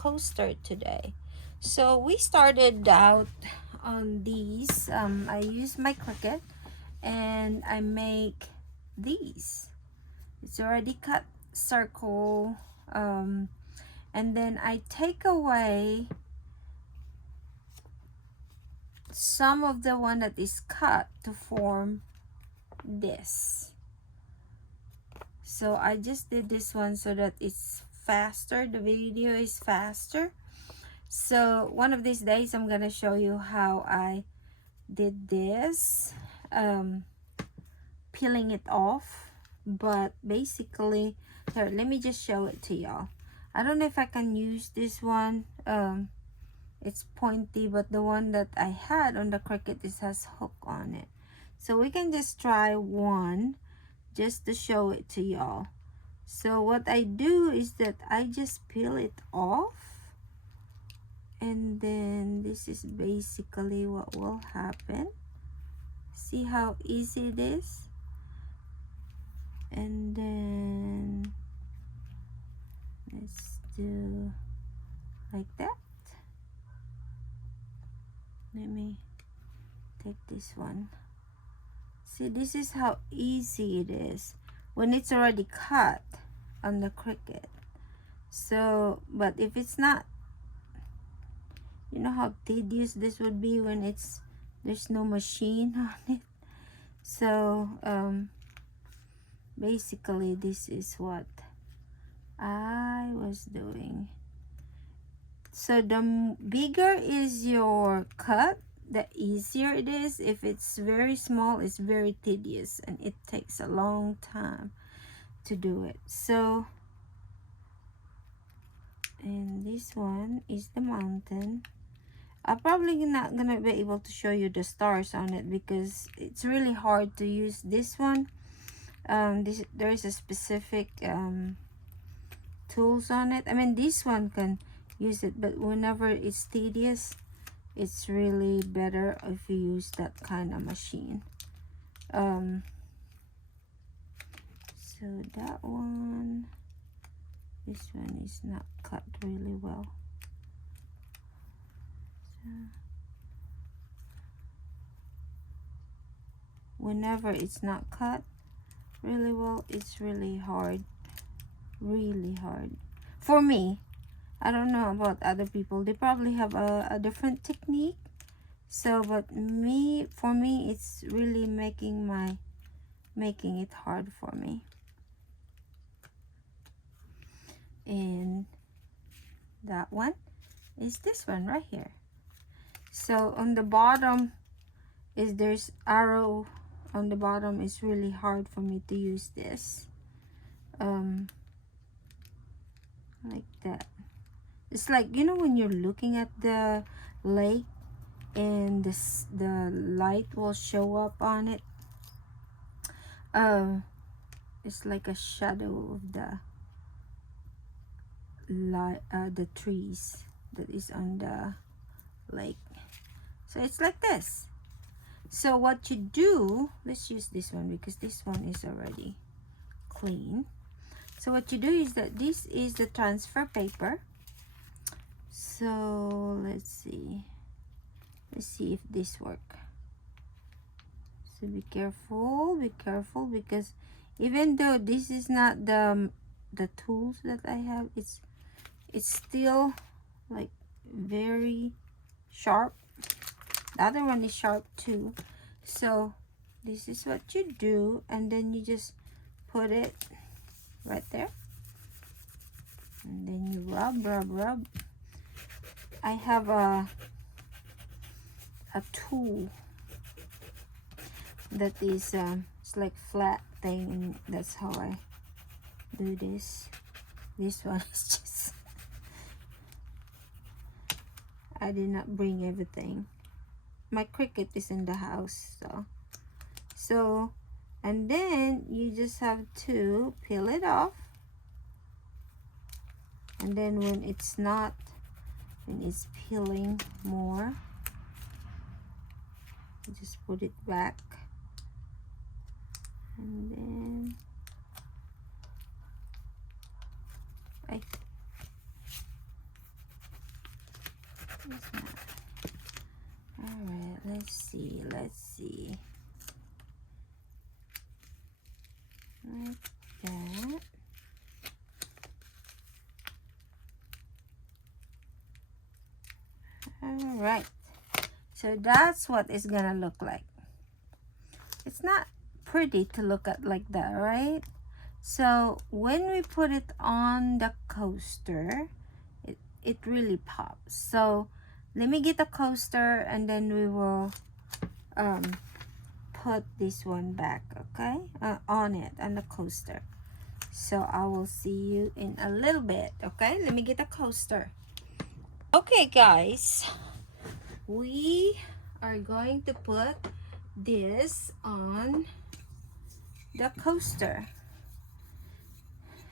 coaster today. So we started out on these. I use my Cricut and I make these. It's already cut circle, and then I take away some of the one that is cut to form this. So I just did this one so that it's faster, the video is faster. So one of these days I'm gonna show you how I did this, peeling it off. But basically, here, let me just show it to y'all. I don't know if I can use this one. It's pointy, but the one that I had on the Cricut, it has hook on it. So we can just try one just to show it to y'all. So what I do is that I just peel it off, and then this is basically what will happen. See how easy it is? And then let's do like that. Let me take this one. See, this is how easy it is when it's already cut on the Cricut. So, but if it's not, you know how tedious this would be when there's no machine on it. So basically this is what I was doing. So the bigger is your cut, the easier it is. If it's very small, it's very tedious and it takes a long time to do it. So, and this one is the mountain. I'm probably not gonna be able to show you the stars on it because it's really hard to use this one. There is a specific tools on it. I mean, this one can use it, but whenever it's tedious, it's really better if you use that kind of machine. So that one, this one is not cut really well. So whenever it's not cut really well, it's really hard for me. I don't know about other people, they probably have a different technique. So but for me it's really making it hard for me. And that one is this one right here. So on the bottom is there's arrow on the bottom. Is really hard for me to use this like that. It's like, you know, when you're looking at the lake and the light will show up on it. It's like a shadow of the light, the trees that is on the lake. So it's like this. So what you do, let's use this one because this one is already clean. So what you do is that this is the transfer paper. So let's see if this works. So be careful because even though this is not the tools that I have, it's still like very sharp. The other one is sharp too. So this is what you do, and then you just put it right there, and then you rub. I have a tool that is it's like flat thing, and that's how I do this. This one is just I did not bring everything. My Cricut is in the house, so and then you just have to peel it off, and then when it's peeling more, you just put it back, and then All right, let's see. Like that. All right. So that's what it's gonna look like. It's not pretty to look at like that, right? So when we put it on the coaster, it really pops. So let me get a coaster and then we will put this one back, okay? On the coaster. So I will see you in a little bit, okay? Let me get a coaster. Okay, guys, we are going to put this on the coaster.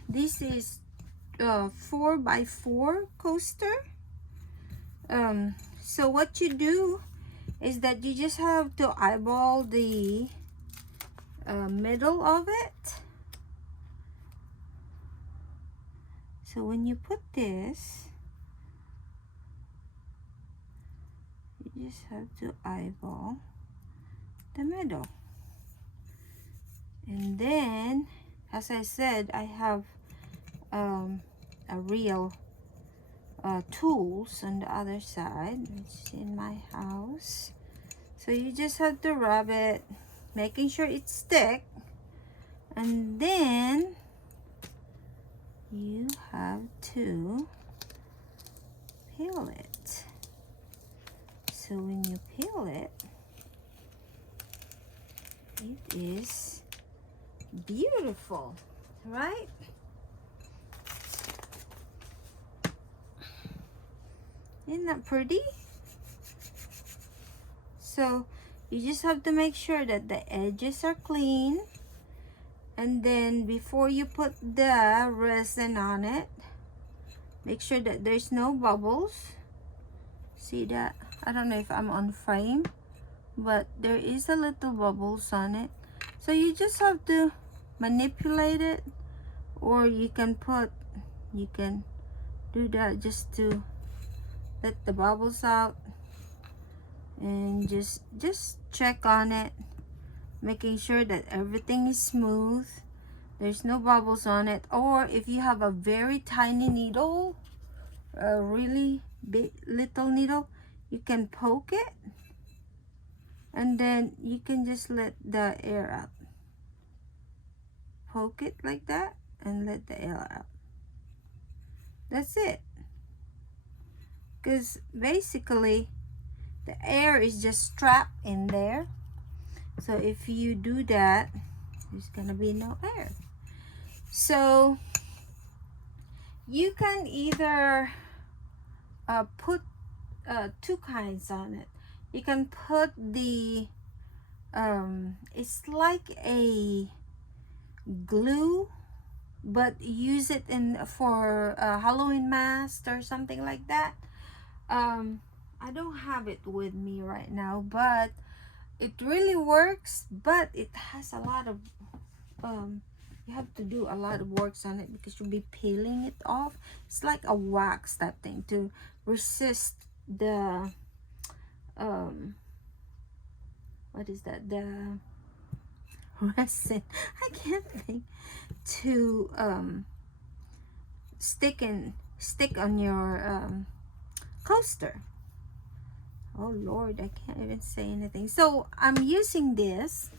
This is 4x4 coaster. So what you do is that you just have to eyeball the middle of it. So when you put this, you just have to eyeball the middle. And then, as I said, I have a real tools on the other side, which is in my house. So you just have to rub it, making sure it stick, and then you have to peel it. So when you peel it, it is beautiful, right? Isn't that pretty? So you just have to make sure that the edges are clean, and then before you put the resin on it, make sure that there's no bubbles. See that? I don't know if I'm on frame, but there is a little bubbles on it. So you just have to manipulate it, or you can do that just to let the bubbles out, and just check on it, making sure that everything is smooth, there's no bubbles on it. Or if you have a very tiny needle, a really big little needle, you can poke it, and then you can just let the air out. Poke it like that and let the air out. That's it. Because basically the air is just trapped in there. So if you do that, there's gonna be no air. So you can either put two kinds on it. You can put the it's like a glue, but use it for a Halloween mask or something like that. I don't have it with me right now, but it really works. But it has a lot of you have to do a lot of works on it because you'll be peeling it off. It's like a wax type thing to resist the what is that, the resin, I can't think, to stick on your coaster. Oh Lord, I can't even say anything. So I'm using this.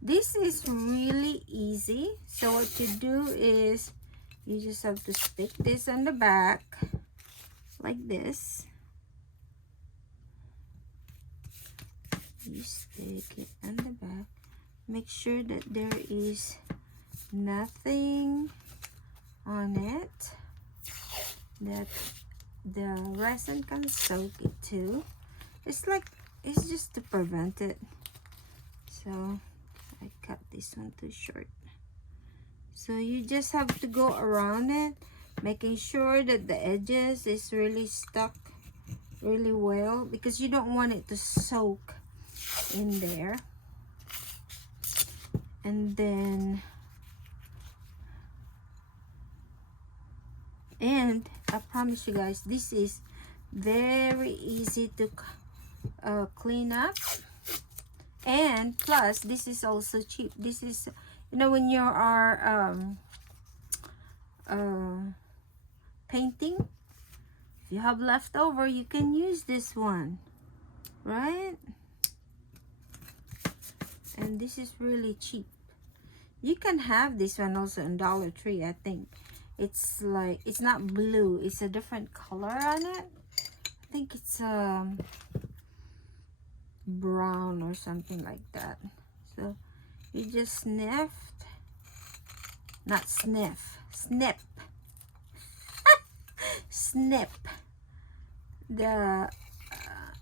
This is really easy. So what you do is you just have to stick this on the back like this. You stick it on the back. Make sure that there is nothing on it, that the resin can soak it too. It's just to prevent it. So I cut this one too short. So you just have to go around it, making sure that the edges is really stuck really well, because you don't want it to soak in there. And then I promise you guys, this is very easy to clean up, and plus this is also cheap. This is, you know, when you are painting, if you have leftover, you can use this one, right? And this is really cheap. You can have this one also in Dollar Tree, I think. It's like, it's not blue, it's a different color on it. I think it's brown or something like that. So you just snip snip the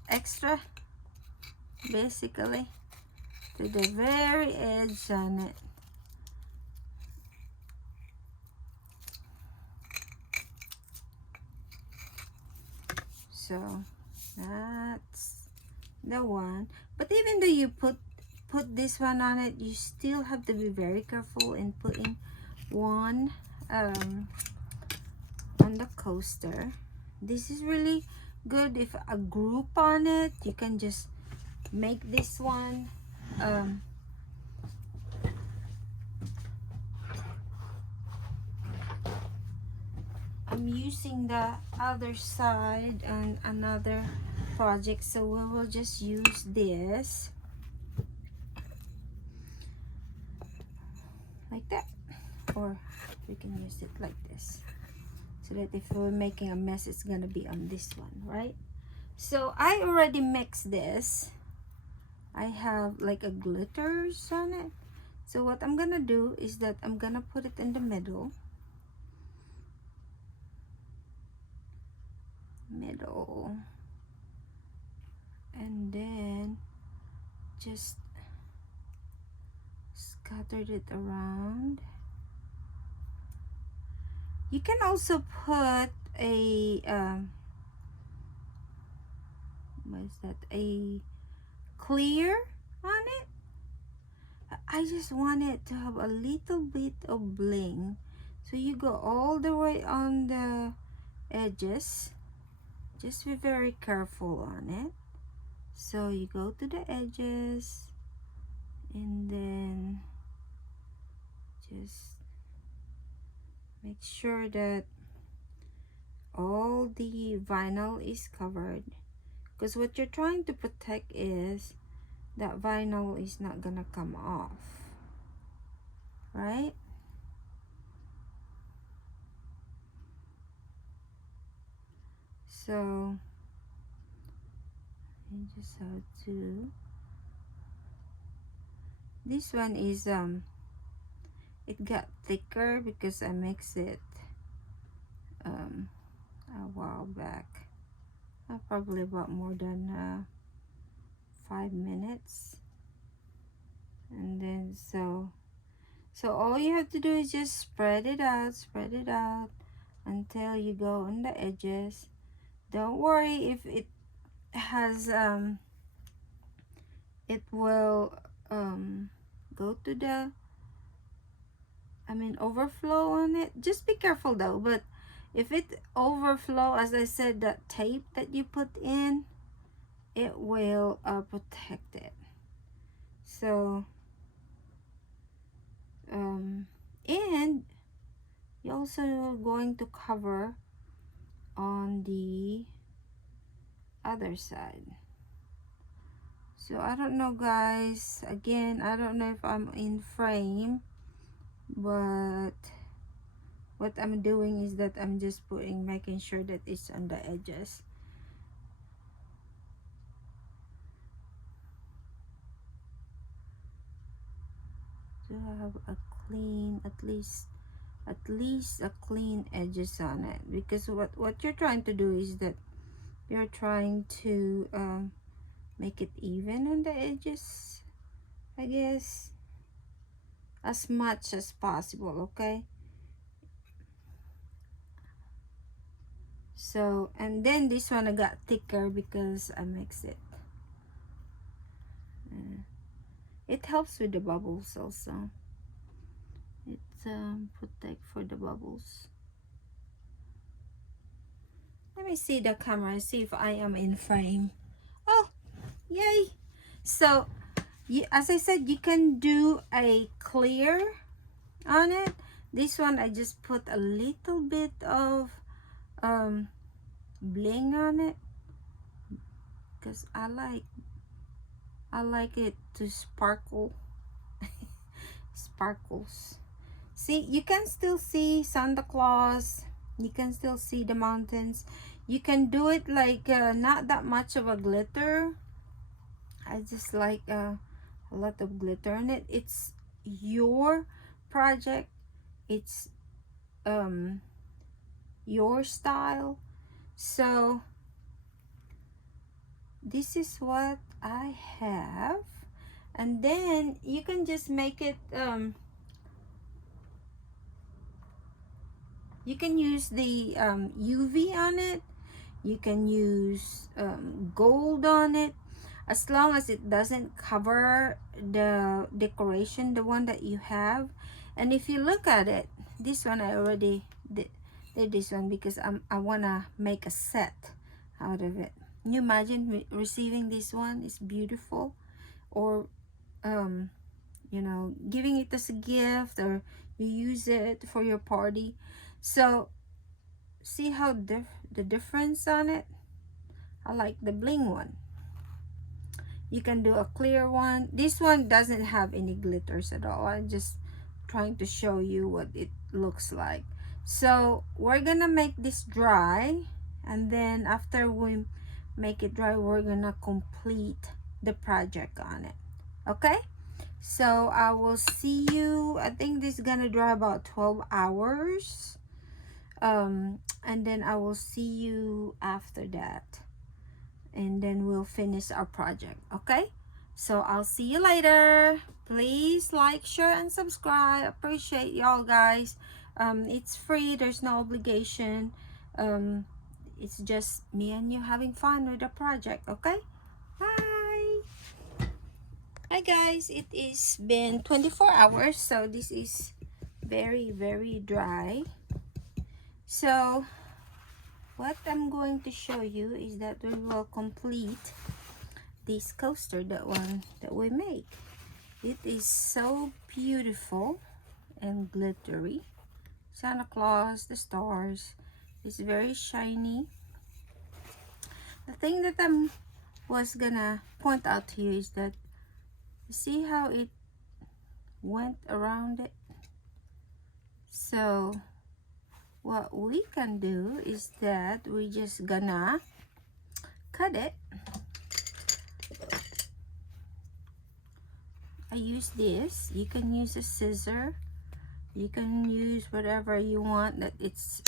extra, basically, to the very edge on it. So that's the one. But even though you put this one on it, you still have to be very careful in putting one on the coaster. This is really good if a group on it. You can just make this one I'm using the other side on another project, so we will just use this like that, or we can use it like this, so that if we're making a mess, it's gonna be on this one, right? So I already mixed this. I have like a glitters on it. So what I'm gonna do is that I'm gonna put it in the middle, and then just scattered it around. You can also put a what is that, a clear on it. I just want it to have a little bit of bling, so you go all the way on the edges. Just be very careful on it. So you go to the edges, and then just make sure that all the vinyl is covered, because what you're trying to protect is that vinyl is not gonna come off, right? So you just have to, this one is it got thicker because I mixed it a while back, probably about more than 5 minutes. And then so all you have to do is just spread it out until you go on the edges. Don't worry if it has it will go to the, overflow on it. Just be careful though. But if it overflow, as I said, that tape that you put in, it will protect it. So and you're also going to cover on the other side. So I don't know, guys, again, I don't know if I'm in frame, but what I'm doing is that I'm just making sure that it's on the edges. To have a clean, at least a clean edges on it, because what you're trying to do is that you're trying to make it even on the edges, I guess, as much as possible. Okay, so, and then this one I got thicker because I mixed it. It helps with the bubbles also. It's protect for the bubbles. Let me see the camera, see if I am in frame. Oh, yay. So, as I said, you can do a clear on it. This one, I just put a little bit of bling on it because I like it to sparkle. Sparkles. See, you can still see Santa Claus. You can still see the mountains. You can do it like not that much of a glitter. I just like a lot of glitter in it. It's your project. It's your style. So this is what I have, and then you can just make it you can use the UV on it. You can use gold on it, as long as it doesn't cover the decoration, the one that you have. And if you look at it, this one I already did this one because I wanna make a set out of it. Can you imagine receiving this one? It's beautiful. Or you know, giving it as a gift, or you use it for your party. So see how the difference on it. I like the bling one. You can do a clear one. This one doesn't have any glitters at all. I'm just trying to show you what it looks like. So we're gonna make this dry, and then after we make it dry, we're gonna complete the project on it. Okay, so I will see you. I think this is gonna dry about 12 hours, and then I will see you after that, and then we'll finish our project. Okay, so I'll see you later. Please like, share, and subscribe. Appreciate y'all guys. It's free, there's no obligation. It's just me and you having fun with the project. Okay, bye. Hi guys, it is been 24 hours, so this is very dry. So what I'm going to show you is that we will complete this coaster, that one that we make. It is so beautiful and glittery. Santa Claus, the stars, it's very shiny. The thing that I was gonna point out to you is that you see how it went around it. So what we can do is that we just gonna cut it. I use this. You can use a scissor. You can use whatever you want that it's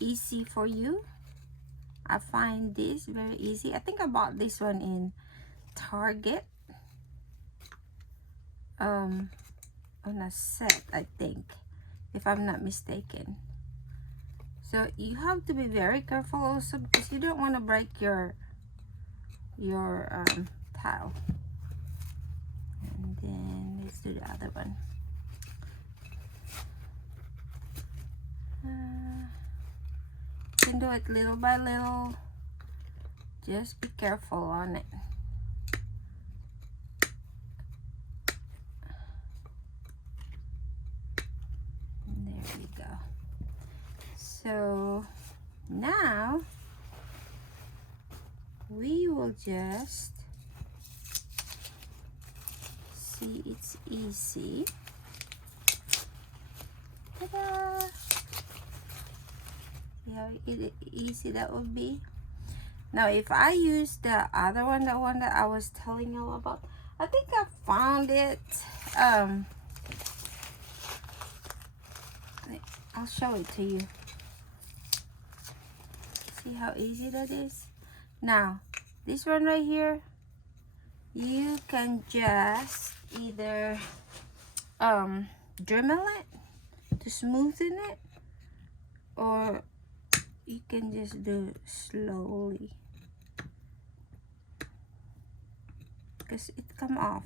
easy for you. I find this very easy. I think I bought this one in Target on a set, I think, if I'm not mistaken. So you have to be very careful also, because you don't want to break your tile. And then let's do the other one. You can do it little by little. Just be careful on it. And there we go. So now we will just see, it's easy. Ta-da! See how easy that would be. Now if I use the other one, the one that I was telling you about, I think I found it. I'll show it to you. See how easy that is? Now this one right here, you can just either Dremel it to smoothen it, or you can just do it slowly, because it come off.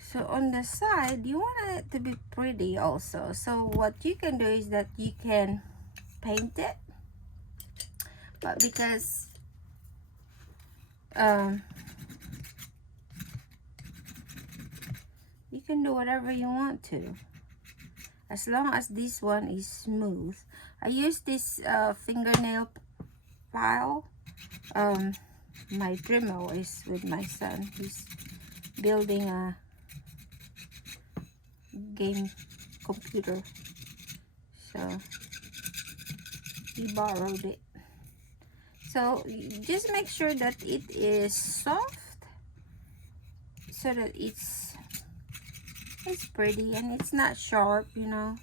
So on the side, you want it to be pretty also. So what you can do is that you can paint it. but because um you can do whatever you want to, as long as this one is smooth. I use this fingernail file. My Dremel is with my son. He's building a game computer, so he borrowed it. So just make sure that it is soft, so that it's pretty and it's not sharp, you know.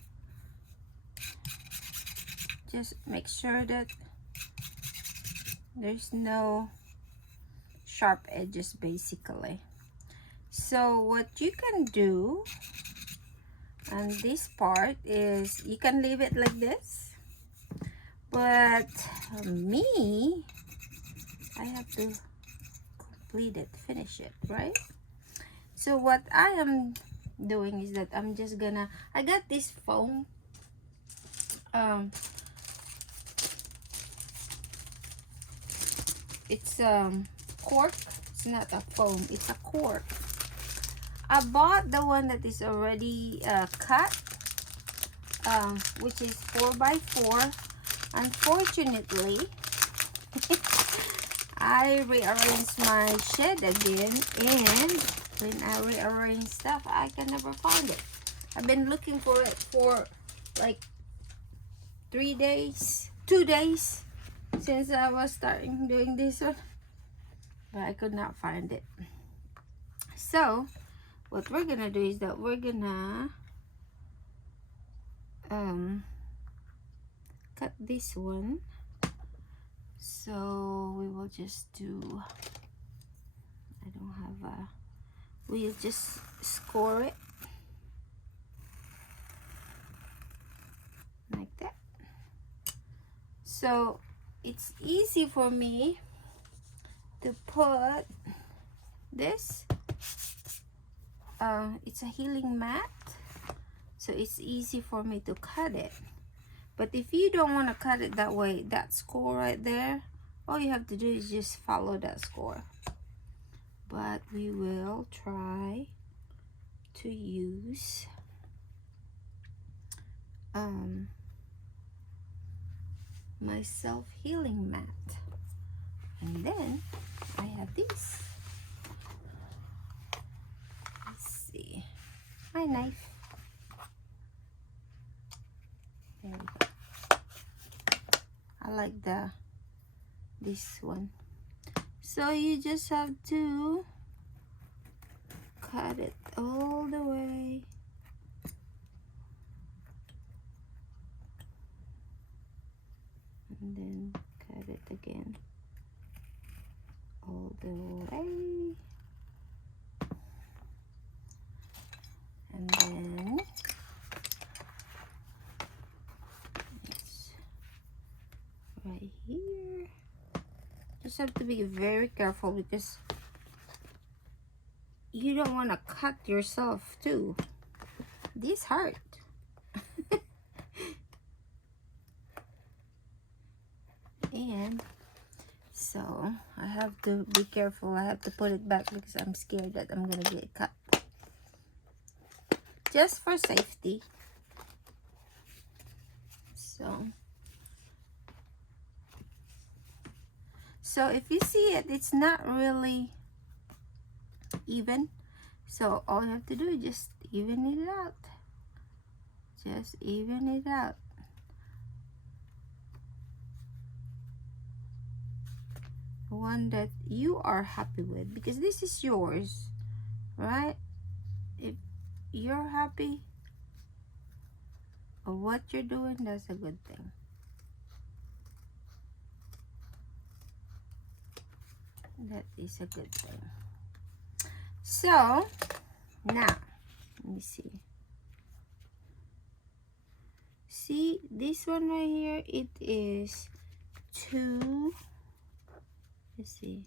Just make sure that there's no sharp edges, basically. So what you can do on this part is you can leave it like this, but me, I have to complete it, finish it, right? So what I am doing is that I'm just gonna, I got this foam it's cork. It's not a foam, it's a cork. I bought the one that is already cut, which is 4x4. Unfortunately, I rearranged my shed again, and when I rearrange stuff, I can never find it. I've been looking for it for like 2 days since I was starting doing this one, but I could not find it. So what we're gonna do is that we're gonna cut this one. So we will just do, I don't have a, we'll just score it like that. So it's easy for me to put this, it's a healing mat, so it's easy for me to cut it. But if you don't want to cut it that way, that score right there, all you have to do is just follow that score. But we will try to use my self-healing mat. And then I have this. Let's see, my knife. There we go. I like this one. So you just have to cut it all the way. And then cut it again all the way. And then it's right here. Just have to be very careful because you don't want to cut yourself too. This hurt. And so I have to be careful. I have to put it back because I'm scared that I'm gonna get cut. Just for safety. So if you see it, it's not really even. So all you have to do is just even it out. Just even it out. One that you are happy with, because this is yours, right? If you're happy of what you're doing, that's a good thing. That is a good thing. So now let me see this one right here. It is 2. Let's see,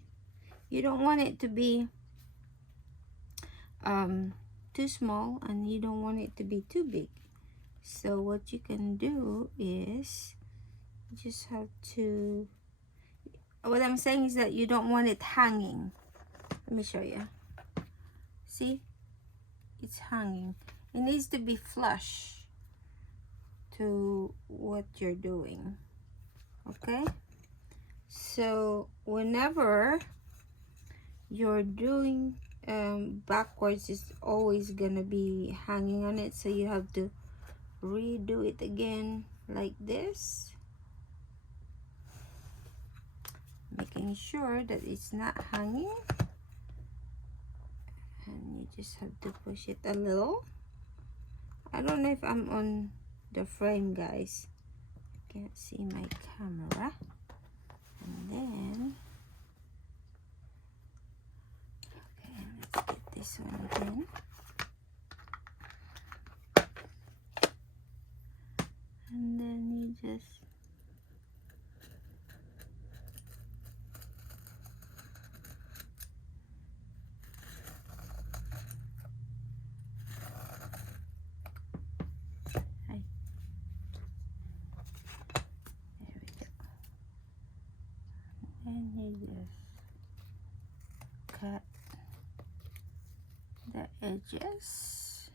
you don't want it to be too small, and you don't want it to be too big. So what you can do is you just have to what I'm saying is that you don't want it hanging. Let me show you. See, it's hanging. It needs to be flush to what you're doing. Okay, so whenever you're doing backwards, it's always gonna be hanging on it, so you have to redo it again like this, making sure that it's not hanging, and you just have to push it a little. I don't know if I'm on the frame, guys. Can't see my camera. And then okay, let's get this one again. And then you just and you just cut the edges.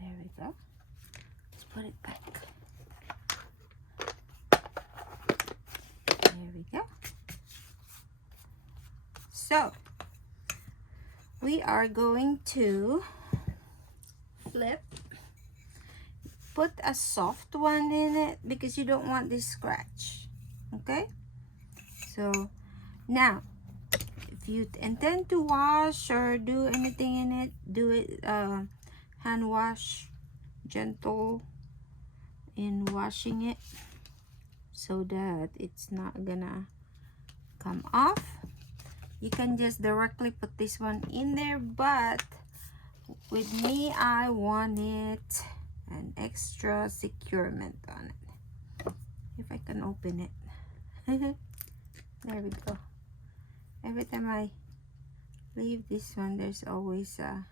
There we go. Let's put it back. There we go. So we are going to flip. Put a soft one in it because you don't want this scratch. Okay, so now if you intend to wash or do anything in it, do it hand wash, gentle in washing it so that it's not gonna come off. You can just directly put this one in there, but with me I wanted an extra securement on it. If I can open it. There we go. Every time I leave this one, there's always a,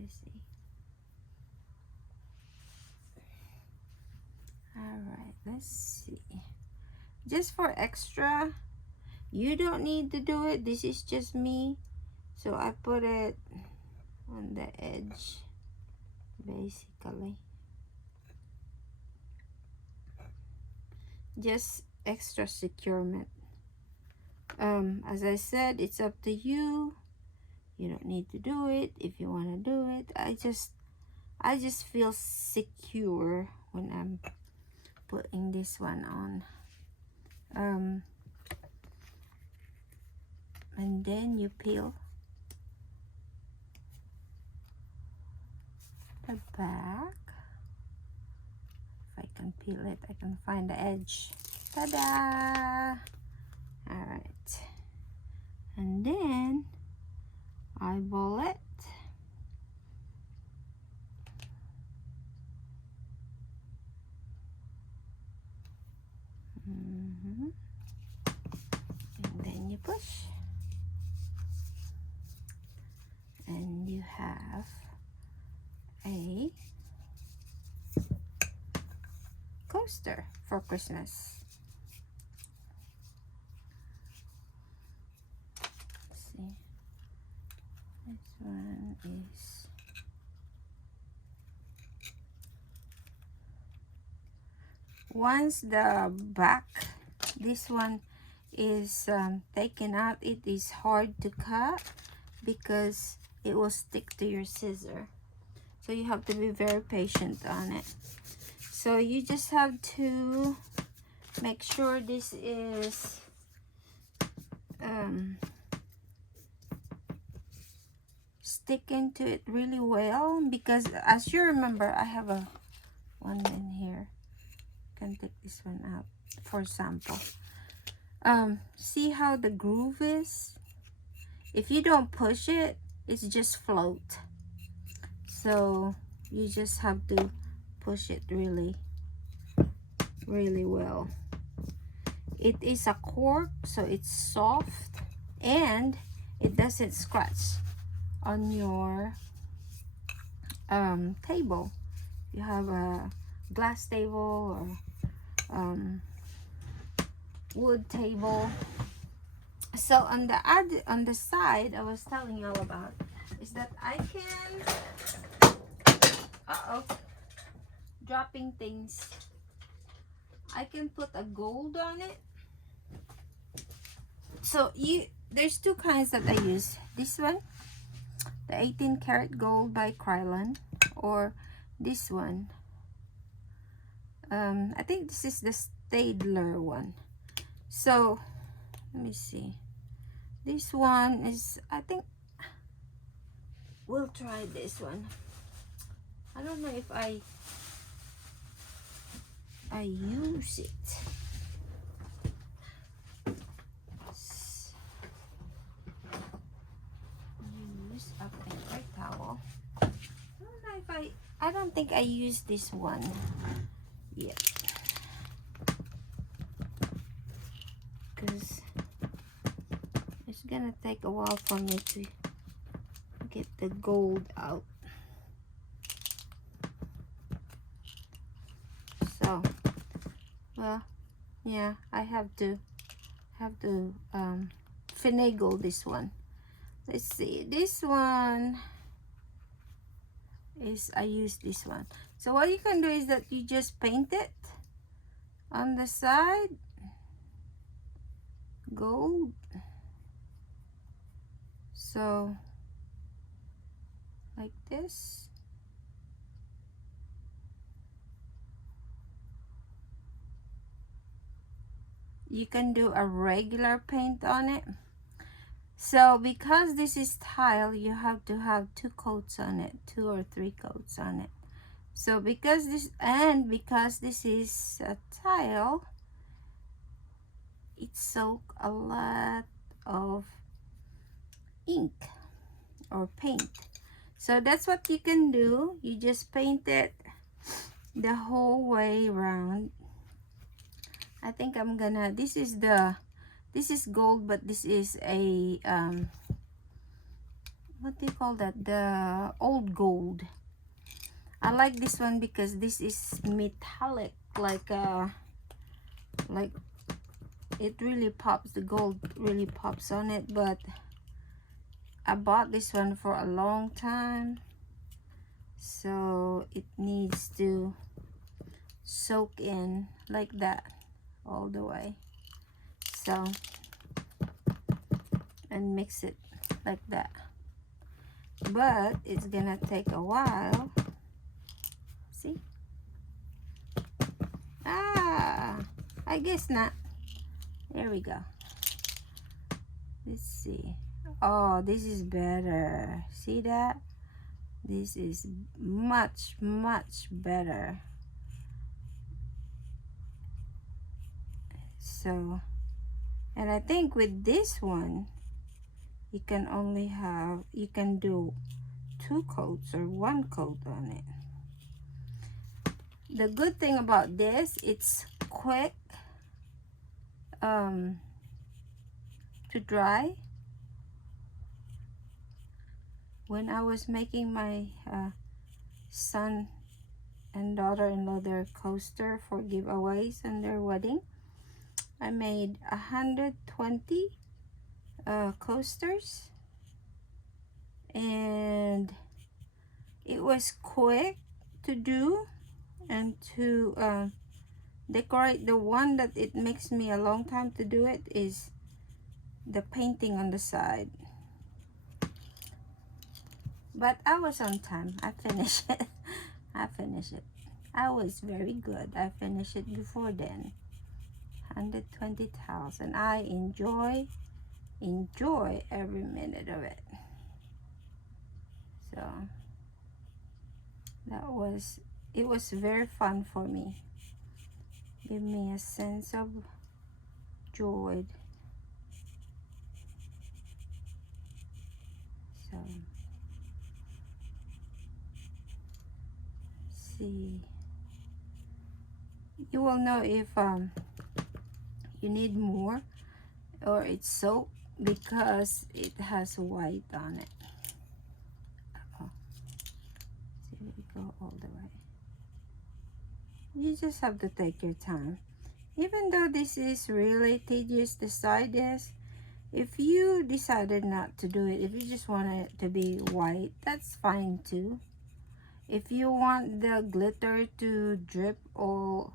let's see. Alright, let's see. Just for extra, you don't need to do it. This is just me. So I put it on the edge, basically. Just extra securement. As I said, it's up to you. You don't need to do it if you want to do it. I just feel secure when I'm putting this one on. And then you peel the back. If I can peel it, I can find the edge. Ta-da! Alright. And then eyeball it. And then you push. And you have a coaster for Christmas. Let's see. This one is once the back, this one is taken out, it is hard to cut because it will stick to your scissor. So you have to be very patient on it. So you just have to make sure this is sticking to it really well, because as you remember, I have a one in here. Can take this one out for sample. See how the groove is? If you don't push it, it's just float. So you just have to push it really well. It is a cork, so it's soft and it doesn't scratch on your table. You have a glass table or wood table. So on the side I was telling you all about is that I can dropping things. I can put a gold on it. So there's two kinds that I use. This one, the 18 karat gold by Krylon, or this one. I think this is the Staedtler one. So let me see. This one is, I think we'll try this one. I don't know if I use it. Use a paper towel. I don't know if I don't think I use this one yet, because it's gonna take a while for me to get the gold out. So, well, yeah, I have to finagle this one. Let's see, this one is, I use this one. So what you can do is that you just paint it on the side gold. So like this. You can do a regular paint on it. So because this is tile, you have to have 2 coats on it, 2 or 3 coats on it. So because this is a tile, it soaks a lot of ink or paint. So that's what you can do. You just paint it the whole way around. I think I'm gonna, this is gold, but this is a what do you call that, the old gold. I like this one because this is metallic, like it really pops, the gold really pops on it. But I bought this one for a long time, so it needs to soak in like that all the way. So, and mix it like that, but it's gonna take a while. See? I guess not. There we go. Let's see. Oh, this is better. See that? This is much better. So, and I think with this one you can do 2 coats or 1 coat on it. The good thing about this, it's quick to dry. When I was making my son and daughter-in-law their coaster for giveaways on their wedding, I made 120 coasters, and it was quick to do and to decorate. The one that it makes me a long time to do it is the painting on the side, but I was on time. I finished it. I was very good. I finished it before then. 120 tiles, and I enjoy every minute of it. So it was very fun for me. Give me a sense of joy. So see, you will know if you need more or it's soaked, because it has white on it. See, we go all the way. You just have to take your time. even though this is really tedious, the side is, if you decided not to do it, if you just want it to be white, that's fine too. If you want the glitter to drip all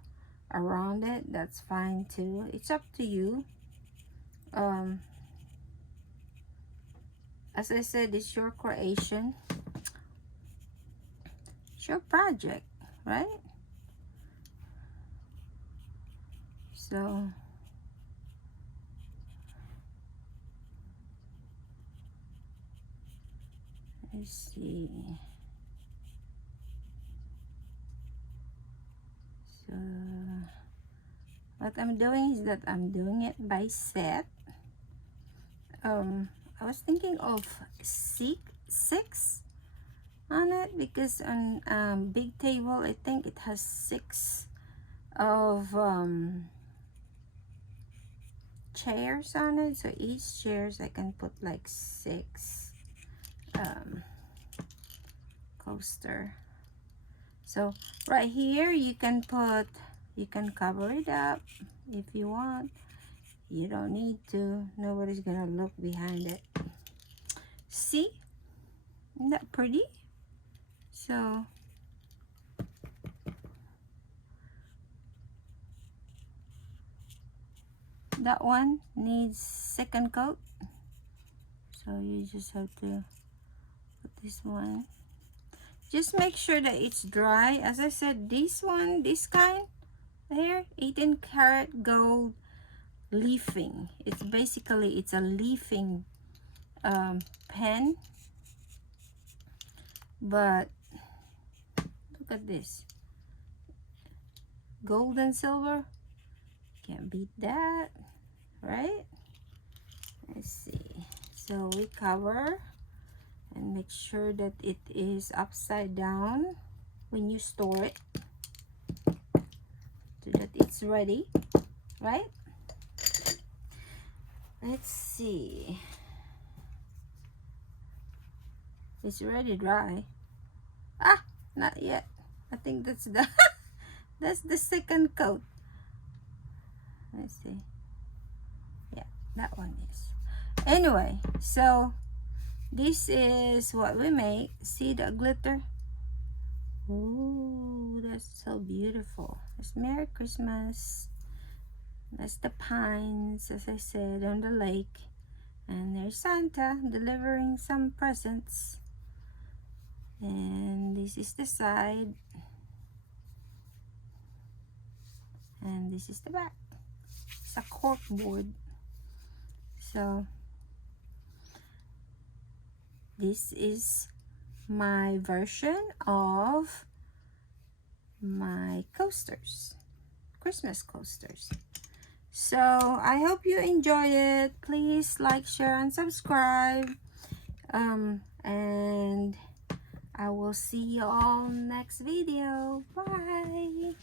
around it, that's fine too. It's up to you. As I said, it's your creation. It's your project, right? So let's see. So what I'm doing is that I'm doing it by set. I was thinking of six on it, because on big table I think it has 6 of chairs on it, so each chairs I can put like 6 coaster. So right here you can cover it up if you want. You don't need to. Nobody's gonna look behind it. See? Isn't that pretty? So that one needs second coat. So you just have to put this one. Just make sure that it's dry. As I said, this one, this kind here, 18 karat gold leafing. It's basically, it's a leafing pen. But look at this. Gold and silver. Can't beat that, right? Let's see. So we cover and make sure that it is upside down when you store it, so that it's ready, right? Let's see. It's already dry. Ah, not yet. I think that's the that's the second coat. Let's see. Yeah, that one is. Anyway, so this is what we make. See the glitter? Ooh, that's so beautiful. It's Merry Christmas. That's the pines, as I said, on the lake. And there's Santa delivering some presents. And this is the side. And this is the back. It's a cork board. So this is my version of my coasters, Christmas coasters. So I hope you enjoyed it. Please like, share, and subscribe. And I will see you all next video. Bye.